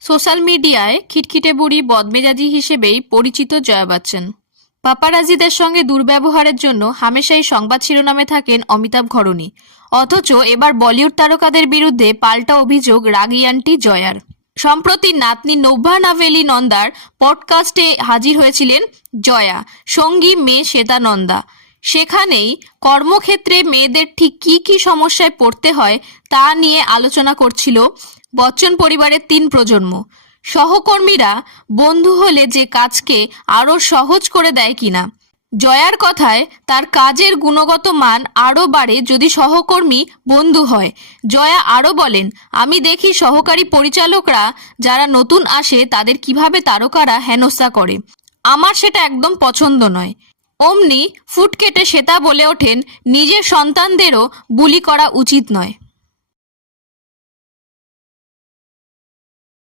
Social মিডিয়ায় খিটখিটে বুড়ি বদমেজাজি হিসেবেই পরিচিত জয়া বচ্চন। পাপারাজিদের সঙ্গে দুর্ব্যবহারের জন্য হামেশাই সংবাদ শিরোনামে থাকেন অমিতাভ ঘরণী। অথচ এবার বলিউড তারকাদের বিরুদ্ধে পাল্টা অভিযোগ রাগী জয়ার। সম্প্রতি নাতনি নৌভা নাভেলি নন্দার পডকাস্টে হাজির হয়েছিলেন জয়া। সঙ্গী মেয়ে শ্বেতা নন্দা। সেখানেই কর্মক্ষেত্রে মেয়েদের ঠিক কী কী সমস্যায় পড়তে হয় তা নিয়ে আলোচনা করছিল বচ্চন পরিবারের তিন প্রজন্ম। সহকর্মীরা বন্ধু হলে যে কাজকে আরও সহজ করে দেয় কিনা। জয়ার কথায় তার কাজের গুণগত মান আরও বাড়ে যদি সহকর্মী বন্ধু হয়। জয়া আরও বলেন, আমি দেখি সহকারী পরিচালকরা যারা নতুন আসে তাদের কীভাবে তারকারা হেনস্থা করে। আমার সেটা একদম পছন্দ নয়। অমনি ফুটকেটে শ্বেতা বলে ওঠেন নিজের সন্তানদেরও বুলি করা উচিত নয়।